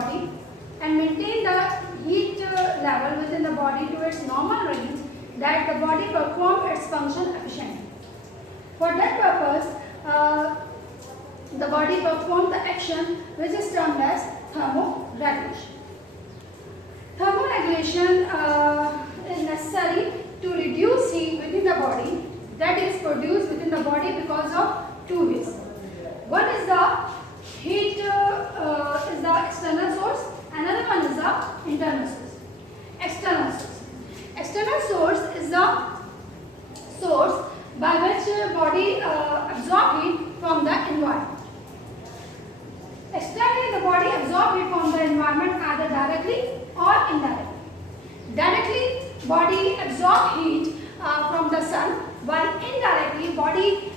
body and maintain the heat level within the body to its normal range, that the body perform its function efficiently. For that purpose, the body performs the action which is termed as thermoregulation. Thermoregulation is necessary to reduce heat within the body that is produced within the body because of two ways. One is the heat is the external source, another one is the internal source. External source. External source is the source by which body absorb heat from the environment. Externally, the body absorb heat from the environment either directly or indirectly. Directly, body absorb heat from the sun, while indirectly, body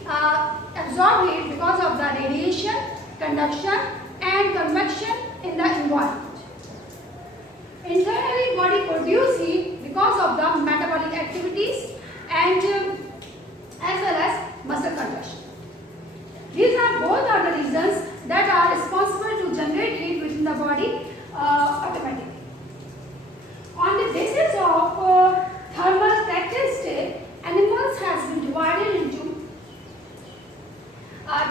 absorb heat because of the radiation, conduction and convection in the environment. Internally, body produce heat because of the metabolic activities and as well as muscle contraction. These are both are the reasons that are responsible to generate heat within the body automatically. On the basis of thermal characteristic, animals has been divided into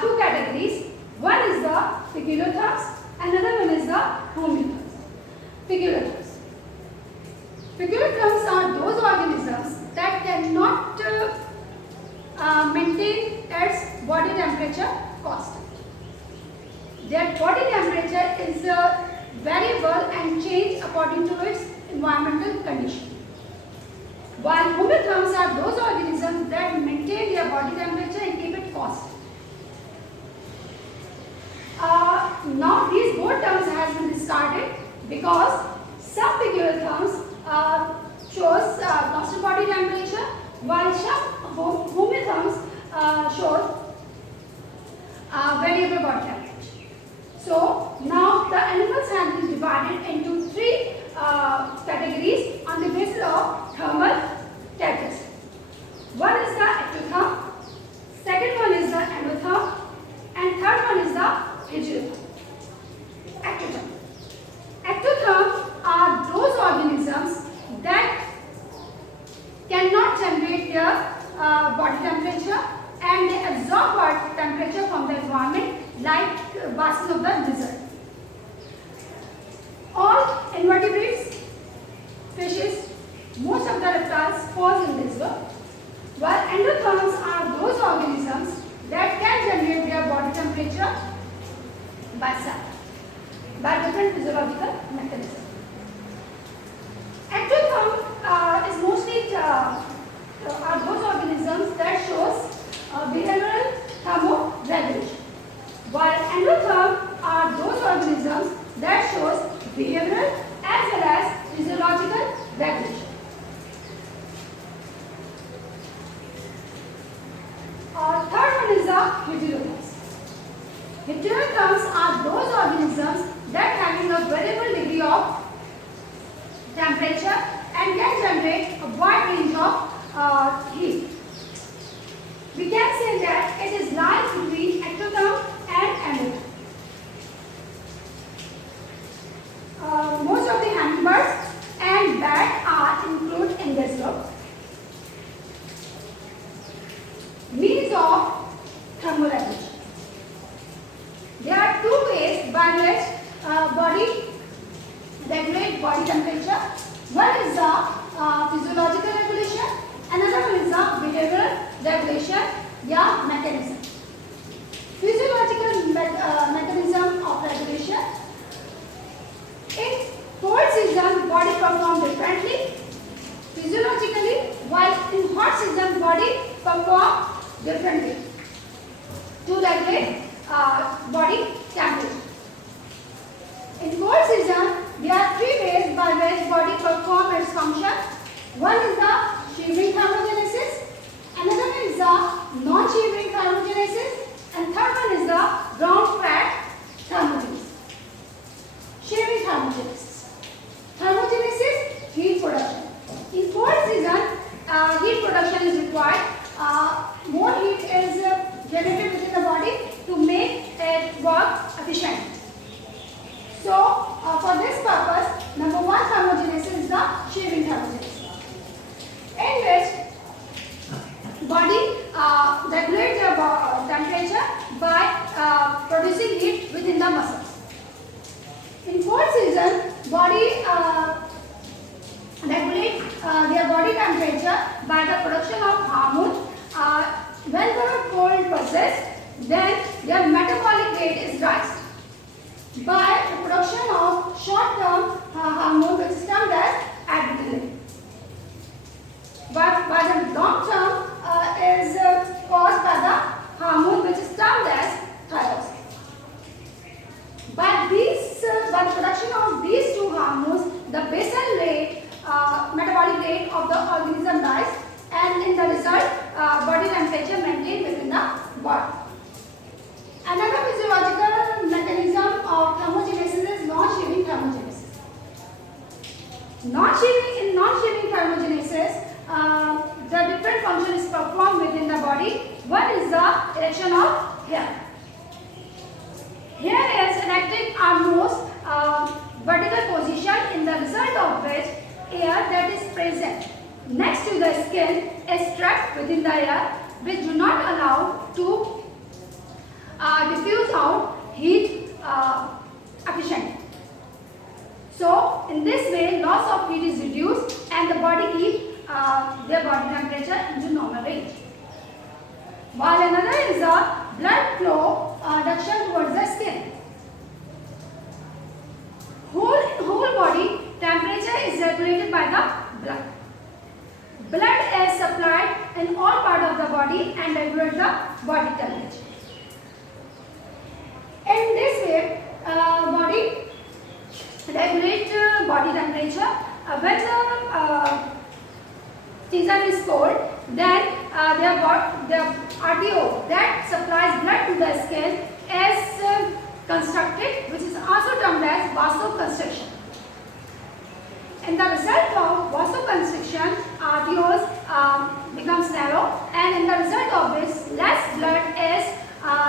two categories. One is the pigilotherms, another one is the homeotherms. Pigilotherms. Pigilotherms are those organisms that cannot maintain its body temperature constant. Their body temperature is variable and change according to its environmental condition. While homeotherms are those organisms that maintain their body temperature and keep it constant. Now these both terms has been discarded because some pigilotherms shows constant body temperature, while some homeotherms shows variable body temperature. So now the animals have been divided into three categories on the basis of thermal characteristics. One is the ectotherm, second one is the endotherm, and third one is the pigilotherm. Ectotherm. Ectotherms are those organisms that cannot generate their body temperature and they absorb body temperature from the environment like basins of the lizard. All invertebrates, fishes, most of the reptiles falls in this group, while endotherms are those organisms that can generate their body temperature by different physiological mechanisms. Ectotherm is mostly are those organisms that shows behavioral thermoregulation, while endotherm are those organisms that shows behavioral as well as physiological regulation. Third one is the heterotherms. Heterotherms are those organisms that having a variable degree of temperature and can generate a wide range of heat. We can say that it is lies between ectotherm and endotherm. Most of the hummingbirds and bats are included in this group. Means of thermoregulation. There are two ways by which body regulate body temperature. One is the physiological regulation, another one is the behavioral regulation या mechanism. Physiological mechanism of regulation. In cold season, body perform differently physiologically, while in hot season, body perform differently to regulate body temperature. In cold season, there are three ways by which body perform its function. One is the shivering thermogenesis, another one is the non-shivering thermogenesis, and third one is the ground fat thermogenesis. Shivering thermogenesis. Thermogenesis, heat production. In cold season, heat production is required. More heat is generated within the body to make it work efficiently. So, for by the production of hormones. When the cold persists, then their metabolic rate is raised by the production of short-term hormone, which is termed as adrenaline. But by the long-term is caused by the hormone, which is termed as thyroxine. By the production of these two hormones, the basal rate, metabolic rate of the organism rise, and in the result, body temperature maintained within the body. Another physiological mechanism of thermogenesis is non-shearing thermogenesis. In non-shearing thermogenesis, the different function is performed within the body. One is the erection of hair. Hair is erected almost vertical position, in the result of which air that is present next to the skin is trapped within the air, which do not allow to diffuse out heat efficiently. So in this way, loss of heat is reduced and the body keeps their body temperature into normal range. While another is a blood flow reduction towards the skin. Whole body temperature is regulated by the blood. Blood is supplied in all parts of the body and regulates the body temperature. In this way, body regulates body temperature. When the season is cold, then the RTO that supplies blood to the skin is constructed, which is also termed as vasoconstriction. In the result of vasoconstriction, arterioles becomes narrow, and in the result of this, less blood is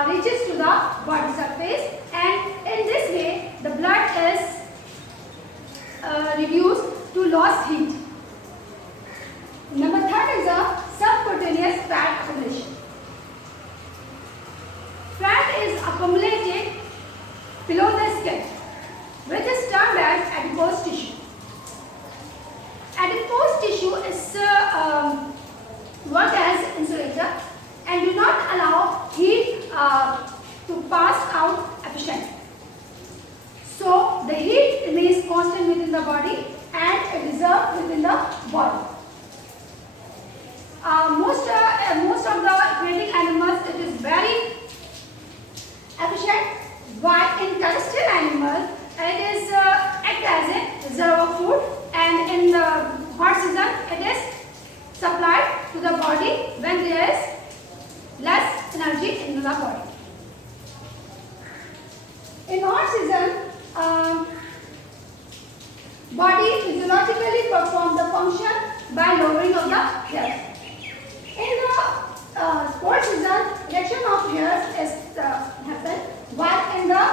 reaches to the body surface, and in this way, the blood is reduced to loss heat. Number third is a subcutaneous fat accumulation. Fat is accumulated below the skin, which is termed as adipose tissue. Adipose tissue is work as insulator and do not allow heat to pass out efficiently. So the heat remains constant within the body and reserved within the body. Most of the aquatic animals, it is very efficient, while in terrestrial animals it is act as a reserve of food, and in the hot season it is supplied to the body when there is less energy in the body. In hot season, body physiologically performs the function by lowering of the hair. In the cold season, erection of hairs is happen, while in the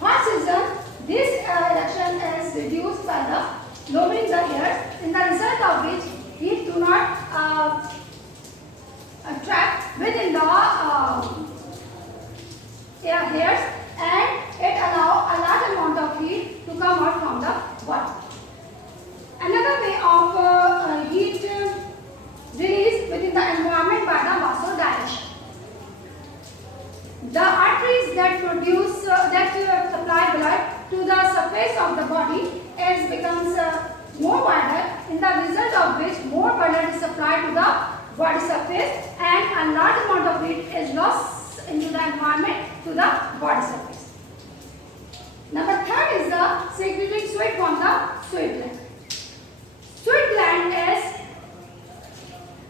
hot season, this erection is reduced by the lowering the hairs, in the result of which heat do not trap within the hairs, and it allows a large amount of heat to come out from the body. Another way of heat release within the environment by the vasodilation. The arteries that produce supply blood to the surface of the body becomes more wider, in the result of which more blood is supplied to the body surface and a large amount of heat is lost into the environment to the body surface. Number third is the secreting sweat from the sweat gland. Sweat gland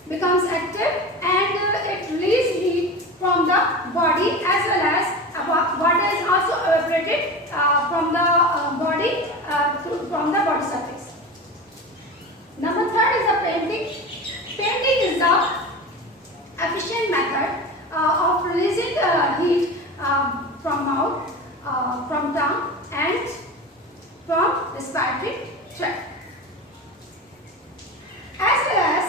becomes active and it releases heat from the body, as well as water is also evaporated from the body from the body surface. Number third is the painting. Painting is the efficient method of releasing the heat from mouth, from tongue, and from respiratory tract. As well as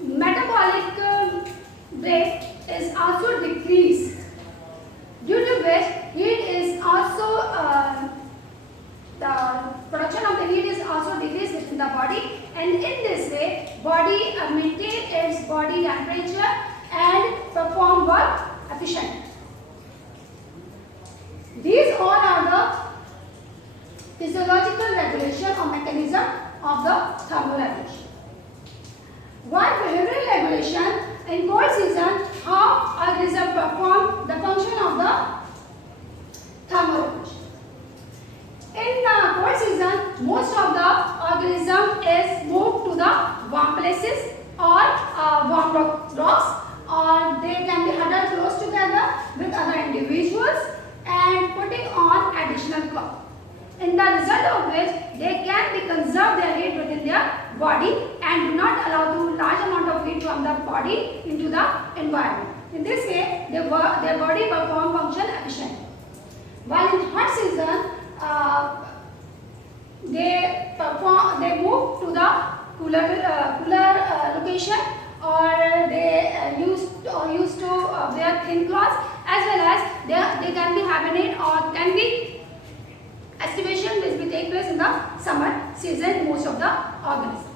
metabolic rate is also decreased, due to which heat is also the production of the heat is also decreased within the body, and in this way body maintain its body temperature and perform work efficiently. These all are the physiological regulation or mechanism of the thermoregulation. While behavioral regulation in cold season, how organism perform the function of the thermoregulation. In the cold season, most of the organism is moved to the warm places or warm rocks, or they can be huddled close together with other individuals and putting on additional cloth. In the result of which they can be conserve their heat within their body and do not allow too large amount of heat from the body into the environment. In this way, their body perform function efficiently. While in hot season, they move to the cooler location, or they used to wear thin cloths, as well as they can be hibernate or can be estivation which will take place in the summer season most of the organisms.